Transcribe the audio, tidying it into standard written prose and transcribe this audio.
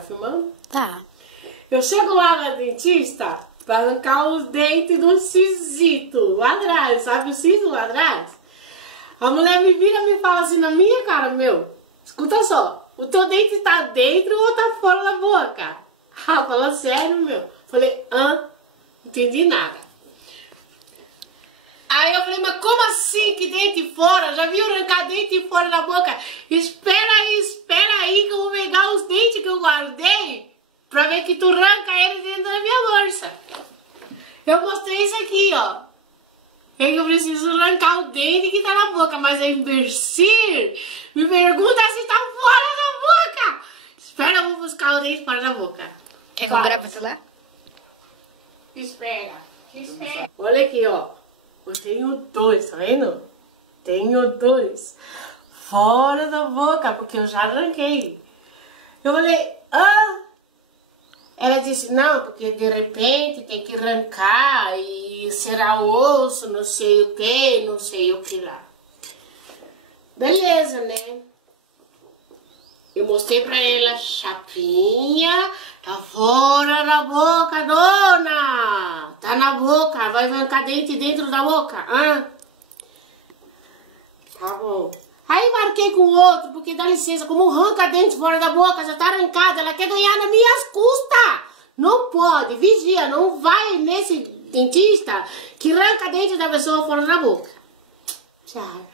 Tá filmando? Tá. Eu chego lá na dentista pra arrancar os dentes do sisito lá atrás, sabe o siso lá atrás? A mulher me vira e me fala assim na minha cara, meu, escuta só, o teu dente tá dentro ou tá fora da boca? Ah, falou sério, meu. Falei, não entendi nada. Aí eu falei, mas como assim que dente fora? Já viu arrancar dente fora da boca? Espera aí que eu vou pegar os dentes que eu guardei pra ver que tu arranca ele dentro da minha bolsa. Eu mostrei isso aqui, ó. É que eu preciso arrancar o dente que tá na boca, mas a imbecil me pergunta se tá fora da boca. Espera, eu vou buscar o dente fora da boca. Quer que eu grave o celular? Espera. Olha aqui, ó. Eu tenho dois, tá vendo? Tenho dois. Fora da boca, porque eu já arranquei. Eu falei, Ela disse, não, porque de repente tem que arrancar e será osso, não sei o que lá. Beleza, né? Eu mostrei pra ela, chapinha, tá fora da boca, dona! Tá na boca, vai arrancar dente dentro da boca, Tá bom. Aí marquei com o outro, porque dá licença, como arranca dente fora da boca, já tá arrancada, ela quer ganhar nas minhas custas. Não pode, vigia, não vai nesse dentista que arranca dente da pessoa fora da boca. Tchau.